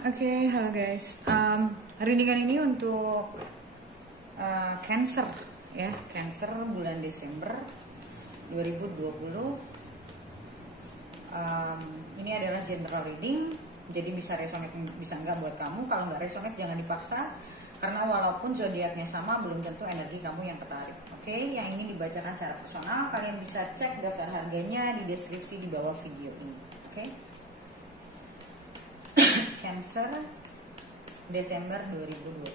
Oke, halo guys. Readingan ini untuk Cancer ya, Cancer bulan Desember 2020. Ini adalah general reading, jadi bisa resonate bisa enggak buat kamu. Kalau nggak resonate jangan dipaksa, karena walaupun zodiaknya sama belum tentu energi kamu yang ketarik. Oke, yang ini dibacakan secara personal. Kalian bisa cek daftar harganya di deskripsi di bawah video ini. Oke. Cancer Desember 2020.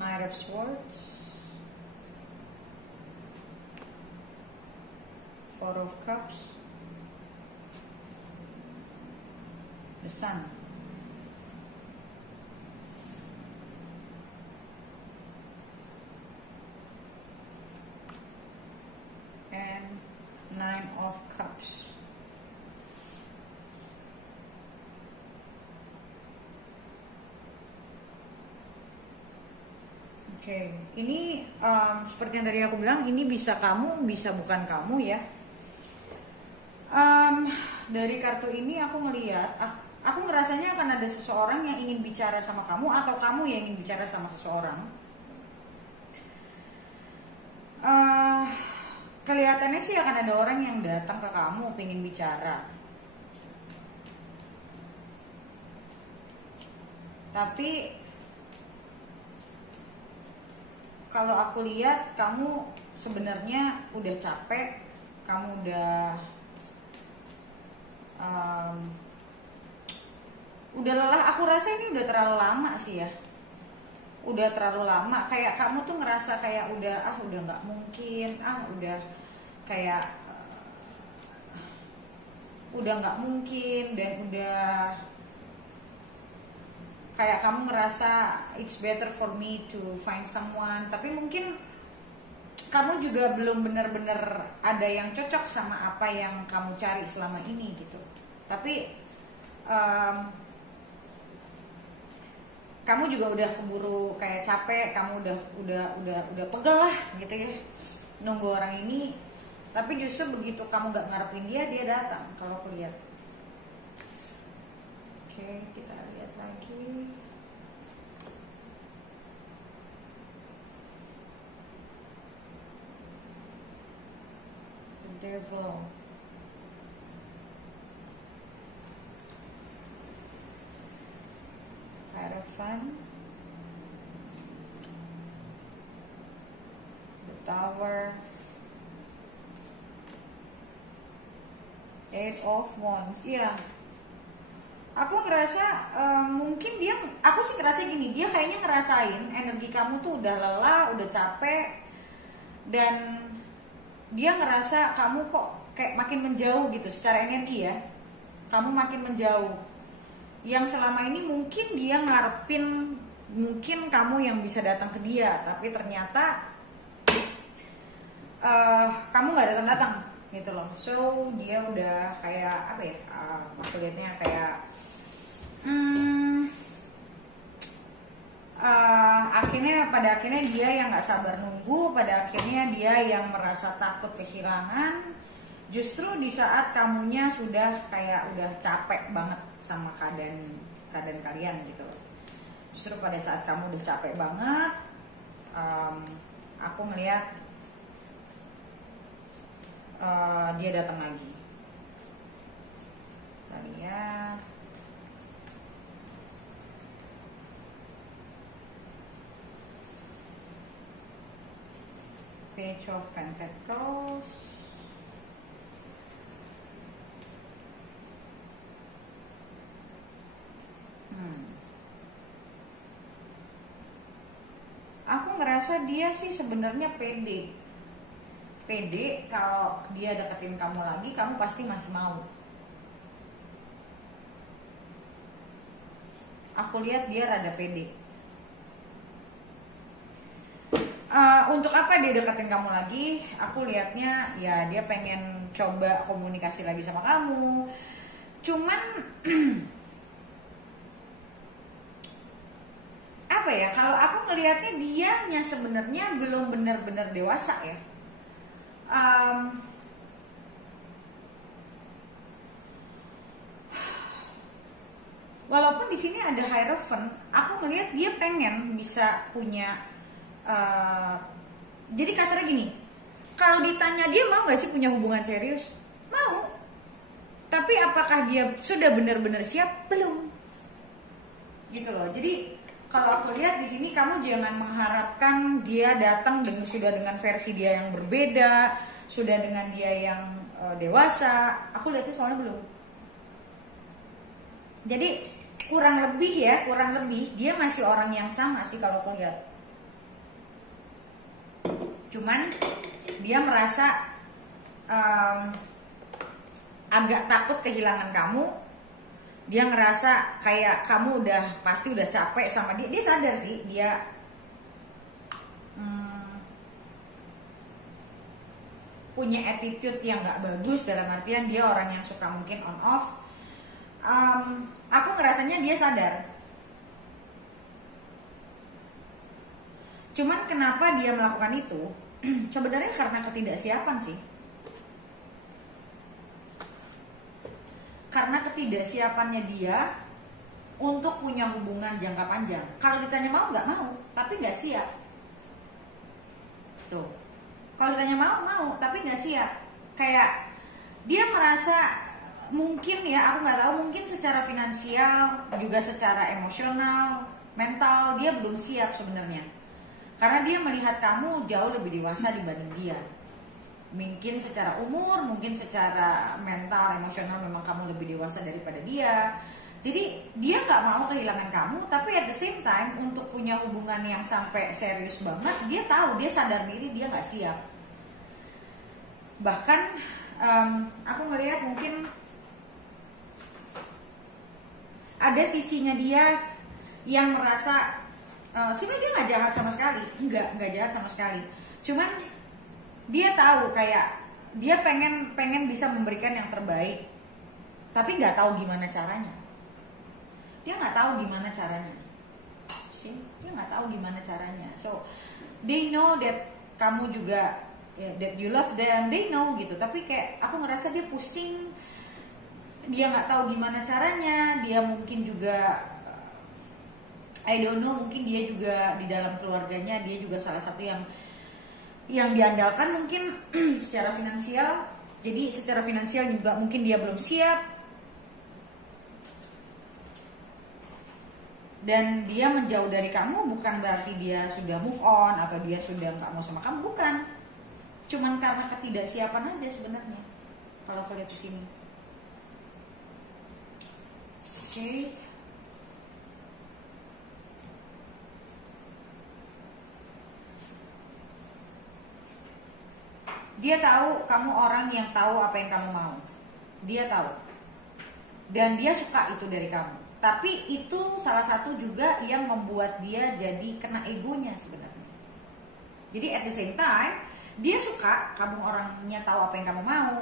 Knight of Swords, Four of Cups, the Sun, and Nine of Cups. Oke, ini seperti yang tadi aku bilang, ini bisa kamu, bisa bukan kamu ya. Dari kartu ini aku ngelihat, aku ngerasanya akan ada seseorang yang ingin bicara sama kamu, atau kamu yang ingin bicara sama seseorang. Kelihatannya sih akan ada orang yang datang ke kamu pengen bicara, tapi kalau aku lihat kamu sebenarnya udah capek, kamu udah lelah. Aku rasa ini udah terlalu lama sih ya, udah terlalu lama. Kayak kamu tuh ngerasa kayak udah nggak mungkin, udah kayak udah nggak mungkin, dan udah kayak kamu ngerasa it's better for me to find someone, tapi mungkin kamu juga belum benar-benar ada yang cocok sama apa yang kamu cari selama ini gitu. Tapi kamu juga udah keburu kayak capek, kamu udah pegel lah gitu ya nunggu orang ini. Tapi justru begitu kamu gak ngarepin dia datang kalau aku lihat. Oke, kita lihat lagi. The Devil, Hierophant, the Tower, Eight of Wands. Iya, aku ngerasa mungkin aku sih ngerasa gini, dia kayaknya ngerasain energi kamu tuh udah lelah, udah capek, dan dia ngerasa kamu kok kayak makin menjauh gitu secara energi ya. Kamu makin menjauh. Yang selama ini mungkin dia ngarepin, mungkin kamu yang bisa datang ke dia, tapi ternyata kamu nggak datang gitu loh. So dia udah kayak apa ya? Aku lihatnya kayak pada akhirnya dia yang nggak sabar nunggu, pada akhirnya dia yang merasa takut kehilangan. Justru di saat kamunya sudah kayak udah capek banget sama keadaan kalian gitu. Justru pada saat kamu udah capek banget, aku ngeliat dia datang lagi. Kita lihat. Page of Pentacles, aku ngerasa dia sih sebenarnya pede kalau dia deketin kamu lagi, kamu pasti masih mau. Aku lihat dia rada pede. Untuk apa dia deketin kamu lagi? Aku lihatnya ya dia pengen coba komunikasi lagi sama kamu. Cuman ya, kalau aku ngelihatnya dianya sebenarnya belum benar-benar dewasa ya. Walaupun di sini ada Hierophant, aku ngelihat dia pengen bisa punya. Jadi kasarnya gini, kalau ditanya dia mau nggak sih punya hubungan serius, mau. Tapi apakah dia sudah benar-benar siap? Belum. Gitu loh. Jadi kalau aku lihat di sini, kamu jangan mengharapkan dia datang sudah dengan versi dia yang berbeda, sudah dengan dia yang dewasa. Aku lihatnya soalnya belum. Jadi kurang lebih dia masih orang yang sama sih kalau aku lihat. Cuman dia merasa agak takut kehilangan kamu. Dia ngerasa kayak kamu pasti udah capek sama dia. Dia sadar sih dia punya attitude yang gak bagus, dalam artian dia orang yang suka mungkin on off. Aku ngerasanya dia sadar. Cuman kenapa dia melakukan itu? Sebenarnya karena ketidaksiapan sih. Karena ketidaksiapannya dia untuk punya hubungan jangka panjang. Kalau ditanya mau, nggak mau, tapi nggak siap. Tuh. Kalau ditanya mau, tapi nggak siap. Kayak dia merasa mungkin ya, aku nggak tahu, mungkin secara finansial, juga secara emosional, mental dia belum siap sebenarnya. Karena dia melihat kamu jauh lebih dewasa dibanding dia. Mungkin secara umur, mungkin secara mental, emosional memang kamu lebih dewasa daripada dia. Jadi dia nggak mau kehilangan kamu, tapi at the same time untuk punya hubungan yang sampai serius banget, dia tahu, dia sadar diri dia nggak siap. Bahkan aku ngelihat mungkin ada sisinya dia yang merasa sebenarnya dia nggak jahat sama sekali, nggak jahat sama sekali. Cuman dia tahu kayak dia pengen bisa memberikan yang terbaik, tapi nggak tahu gimana caranya. Dia nggak tahu gimana caranya. Sih, dia nggak tahu gimana caranya. So they know that kamu juga that you love them, they know gitu. Tapi kayak aku ngerasa dia pusing. Dia nggak tahu gimana caranya. Dia mungkin juga I don't know, mungkin dia juga di dalam keluarganya dia juga salah satu yang diandalkan mungkin secara finansial. Jadi secara finansial juga mungkin dia belum siap. Dan dia menjauh dari kamu bukan berarti dia sudah move on atau dia sudah nggak mau sama kamu, bukan. Cuman karena ketidaksiapan aja sebenarnya. Kalau aku lihat di sini. Oke. Dia tahu kamu orang yang tahu apa yang kamu mau. Dia tahu. Dan dia suka itu dari kamu. Tapi itu salah satu juga yang membuat dia jadi kena egonya sebenarnya. Jadi at the same time, dia suka kamu orangnya tahu apa yang kamu mau.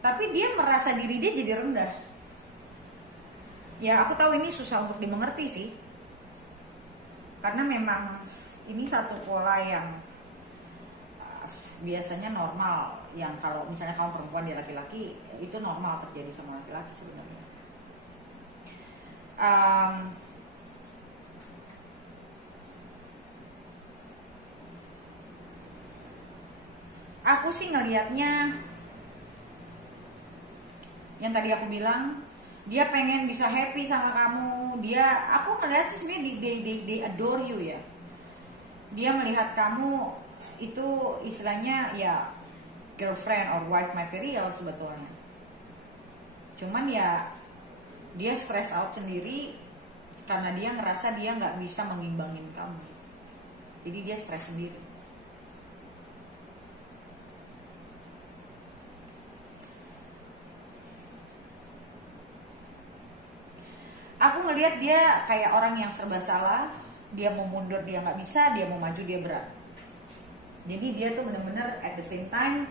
Tapi dia merasa diri dia jadi rendah. Ya aku tahu ini susah untuk dimengerti sih. Karena memang ini satu pola yang biasanya normal, yang kalau misalnya kamu perempuan dia laki-laki, itu normal terjadi sama laki-laki sebenarnya. Aku sih ngelihatnya yang tadi aku bilang, dia pengen bisa happy sama kamu. Aku ngelihat sih sebenarnya they adore you ya. Dia melihat kamu itu istilahnya ya girlfriend or wife material sebetulnya. Cuman ya dia stress out sendiri karena dia ngerasa dia nggak bisa mengimbangin kamu. Jadi dia stress sendiri. Aku ngelihat dia kayak orang yang serba salah. Dia mau mundur dia nggak bisa, dia mau maju dia berat. Jadi dia tuh bener-bener at the same time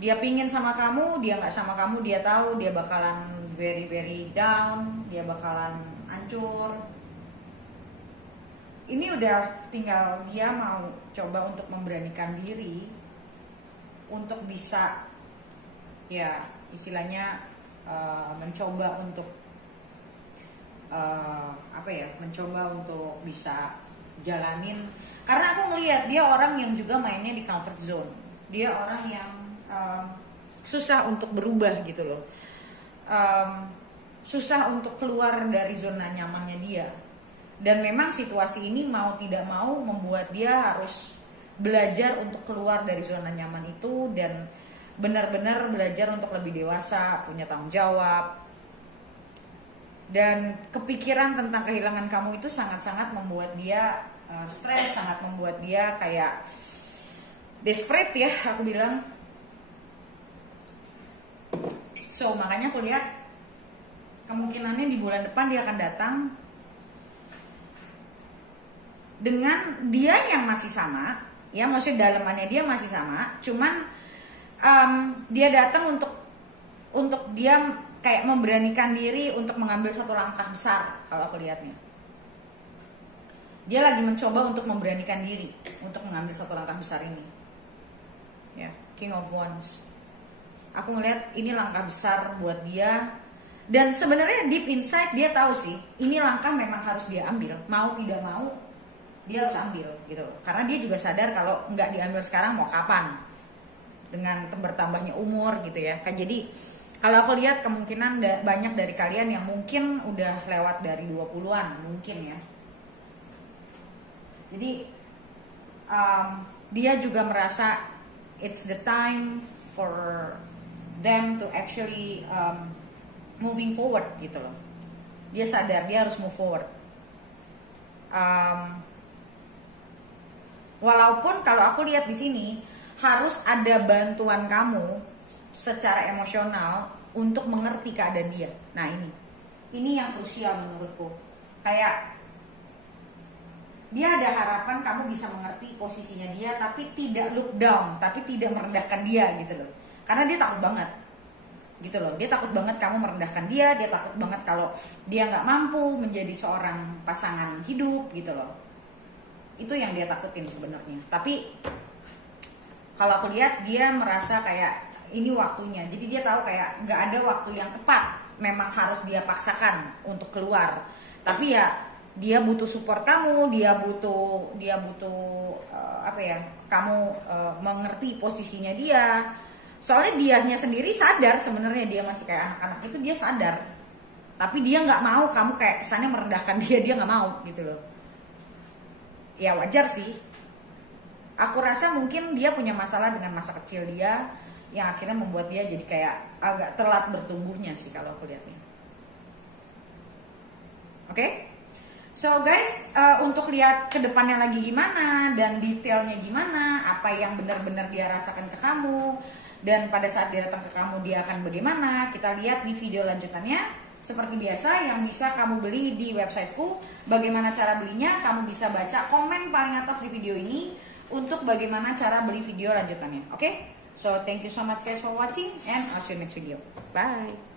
dia pingin sama kamu, dia nggak sama kamu, dia tahu dia bakalan very very down, dia bakalan hancur. ini udah tinggal dia mau coba untuk memberanikan diri untuk bisa ya istilahnya mencoba untuk mencoba untuk bisa jalanin, karena aku ngelihat dia orang yang juga mainnya di comfort zone, dia orang yang susah untuk berubah gitu loh, susah untuk keluar dari zona nyamannya dia. Dan memang situasi ini mau tidak mau membuat dia harus belajar untuk keluar dari zona nyaman itu dan benar-benar belajar untuk lebih dewasa, punya tanggung jawab. Dan kepikiran tentang kehilangan kamu itu sangat-sangat membuat dia stres, sangat membuat dia kayak desperate ya, aku bilang. So makanya aku lihat kemungkinannya di bulan depan dia akan datang dengan dia yang masih sama, ya maksudnya dalamannya dia masih sama, cuman dia datang untuk dia kayak memberanikan diri untuk mengambil satu langkah besar. Kalau aku lihatnya, dia lagi mencoba untuk memberanikan diri untuk mengambil satu langkah besar ini. Ya, King of Wands. Aku ngelihat ini langkah besar buat dia. Dan sebenarnya deep inside dia tahu sih, ini langkah memang harus dia ambil. Mau tidak mau, dia harus ambil gitu. Karena dia juga sadar kalau nggak diambil sekarang mau kapan. Dengan bertambahnya umur gitu ya. Kan jadi kalau aku lihat kemungkinan banyak dari kalian yang mungkin udah lewat dari 20-an mungkin ya. Jadi dia juga merasa it's the time for them to actually moving forward gitu loh. Dia sadar dia harus move forward. Walaupun kalau aku lihat di sini harus ada bantuan kamu secara emosional untuk mengerti keadaan dia. Nah ini yang krusial menurutku. Kayak dia ada harapan kamu bisa mengerti posisinya dia, tapi tidak look down, tapi tidak merendahkan dia gitu loh. Karena dia takut banget, gitu loh. Dia takut banget kamu merendahkan dia takut banget kalau dia nggak mampu menjadi seorang pasangan hidup gitu loh. Itu yang dia takutin sebenarnya. Tapi kalau aku lihat dia merasa kayak ini waktunya, jadi dia tahu kayak nggak ada waktu yang tepat, memang harus dia paksakan untuk keluar. Tapi ya dia butuh support kamu, dia butuh kamu mengerti posisinya dia. Soalnya dianya sendiri sadar sebenarnya dia masih kayak anak-anak itu, dia sadar. Tapi dia nggak mau kamu kayak kesannya merendahkan dia nggak mau gitu loh. Ya wajar sih. Aku rasa mungkin dia punya masalah dengan masa kecil dia, yang akhirnya membuat dia jadi kayak agak telat bertumbuhnya sih kalau aku lihatnya. Oke? So guys, untuk lihat ke depannya lagi gimana dan detailnya gimana, apa yang benar-benar dia rasakan ke kamu, dan pada saat dia datang ke kamu dia akan bagaimana, kita lihat di video lanjutannya. Seperti biasa yang bisa kamu beli di websiteku. Bagaimana cara belinya? Kamu bisa baca komen paling atas di video ini untuk bagaimana cara beli video lanjutannya. Oke? So thank you so much guys for watching and I'll see you next video. Bye.